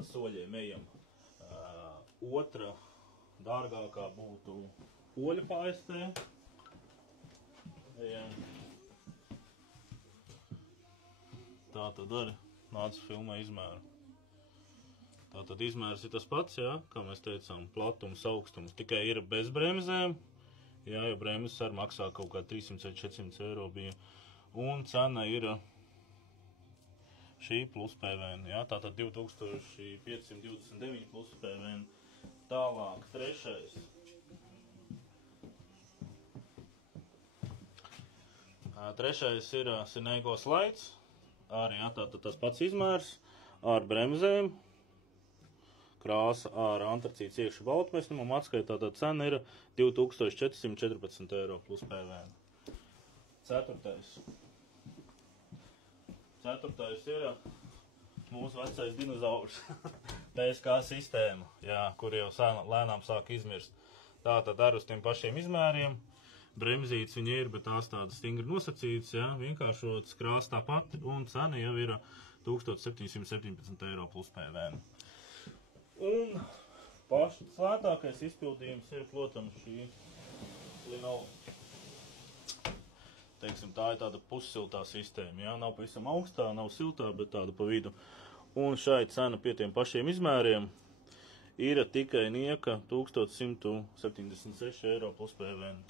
pa soļiem ejam. Otra dārgākā būtu oļa paistē. Tā tad arī nāca filmē izmēru. Tā tad izmērs ir tas pats, jā, kā mēs teicām, platums, augstums, tikai ir bez bremzēm. Jā, jo bremzes arī maksā kaut kā 300 vai 400 eiro bija. Un cena ir šī plus PVN, jā, tātad 2529 plus PVN. Tālāk, trešais. Trešais ir Senego Slides, arī tātad tas pats izmērs, ar bremzēm, krāsa ar antracīts iekšu baltmesnumam, atskaitā tā cena ir 2414 eiro plus PVN. Ceturtais ir mūsu vecais dinozaurs, PSK sistēma, jā, kur jau lēnām sāk izmirst. Tātad ar uz tiem pašiem izmēriem. Bremzītes viņa ir, bet tās tādas stingri nosacītas, jā, vienkāršotas, krāsa tā pati, un cena jau ir 1717 eiro plus PVN. Un pašs lētākais izpildījums ir, protams, šī linolejuma. Teiksim, tā ir tāda pussiltā sistēma, jā, nav pavisam augstā, nav siltā, bet tāda pa vidu. Un šai cena pie tiem pašiem izmēriem ir tikai nieka 1176 eiro plus PVN.